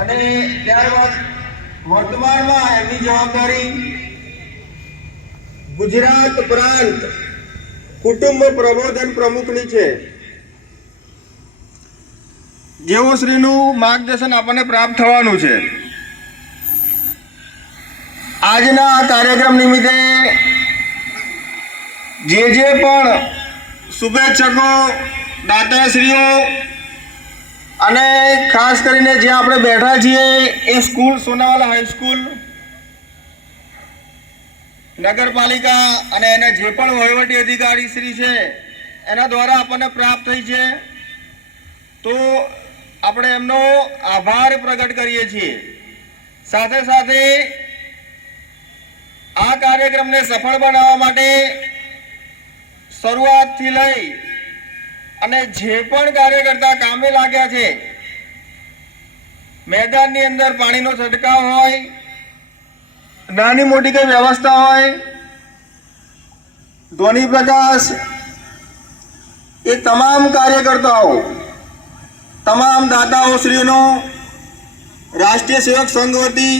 અને ત્યારબાદ વર્તમાનમાં એમની જવાબદારી ગુજરાત પ્રાંત કુટુંબ પ્રબોધન પ્રમુખની છે। જેઓ શ્રીનું માર્ગદર્શન આપણને પ્રાપ્ત થવાનું છે। આજના કાર્યક્રમ નિમિત્તે જે પણ શુભેચ્છકો, દાતાશ્રીઓ અને ખાસ કરીને જે આપણે બેઠા છીએ એ સ્કૂલ સોનાવાલા હાઈસ્કૂલ, નગરપાલિકા અને એના જે પણ વહીવટી અધિકારી શ્રી છે એના દ્વારા આપણને પ્રાપ્ત થઈ છે, તો આપણે એમનો આભાર પ્રગટ કરીએ છીએ। સાથે સાથે આ કાર્યક્રમને સફળ બનાવવા માટે શરૂઆતથી લઈ અને જે પણ કાર્યકર્તા કામે લાગ્યા છે, મેદાનની અંદર પાણીનો છંટકાવ હોય, નાની મોટી કઈ વ્યવસ્થા હોય, ધ્વનિ પ્રકાશ, એ તમામ કાર્યકર્તાઓ, તમામ દાતાઓ શ્રીઓનો રાષ્ટ્રીય સેવક સંઘ વતી